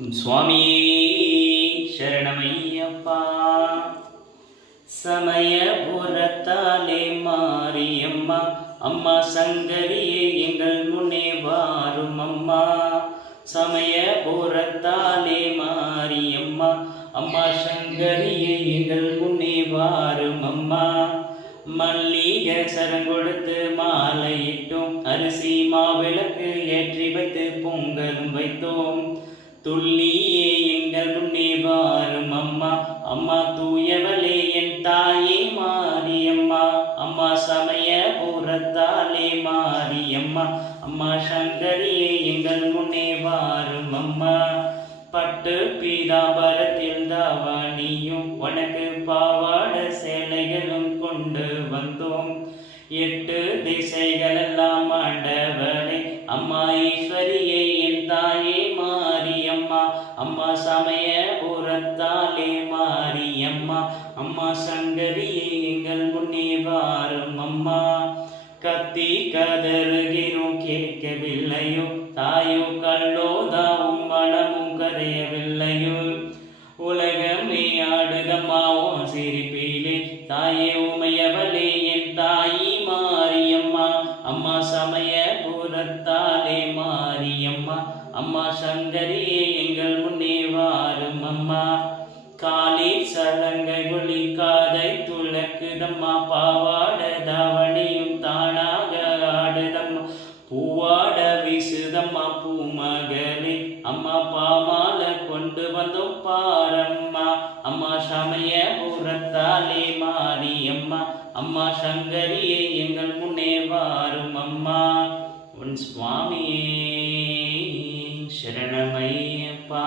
சுவாமியே சரணமையப்பா. சமயபுரத்தாலே மாரியம்மா, அம்மா சங்கரியே எங்கள் முன்னே வாரும் அம்மா. சமயபுரத்தாலே மாரியம்மா, அம்மா சங்கரியே எங்கள் முன்னே வாரும் அம்மா. மல்லிகை சரங்கொடுத்து மாலையிட்டோம், அரிசி மாவிளக்கு ஏற்றி வைத்து பொங்கலும் வைத்தோம். துள்ளியே எங்கள் முன்னே வாரும் அம்மா. அம்மா தூயவளே என் தாயே மாரியம்மா, அம்மா சமயபுரத்தாலே மாரியம்மா, அம்மா சங்கரியே எங்கள் முன்னே வாரும் அம்மா. பட்டு பீதாம்பரத்தில் தாவணியும் உனக்கு பாவாட சேலைகளும் கொண்டு வந்தோம். 8 திசைகளெல்லாம் ஆண்டவளே, அம்மா ஈஸ்வரியே என் தாயே மாரியம்மா, அம்மா சமயபுரத்தாலே மாரியம்மா, அம்மா சங்கரியே எங்கள் முன்னே வாரும் அம்மா. கத்தி கதறுகிறோம் கேட்கவில்லையோ, தாயோ கல்லோதாவும் மனமும் கரையவில்லையோ. உலகமே ஆடுதம்மாவும் சிரிப்பிலே, தாயே உமையவளே என் தாயி மாரியம்மா, அம்மா சமயபுரத்தாலே மாரியம்மா, அம்மா சங்கரியே எங்கள் முன்னே வாரும் அம்மா. காலில் சலங்கை ஒளி காதை துளக்குதம்மா, பாவாட தாவணியும் தானாக ஆடுதம்மா, பூவாட வீசுதம்மா பூமகளே, அம்மா பாமால கொண்டு வந்தோம் பாரம்மா. அம்மா சமயபுரத்தாலே மாரியம்மா, அம்மா சங்கரியே எங்கள் முன்னே வாரும் அம்மா. உன் சுவாமியே சரணமையப்பா.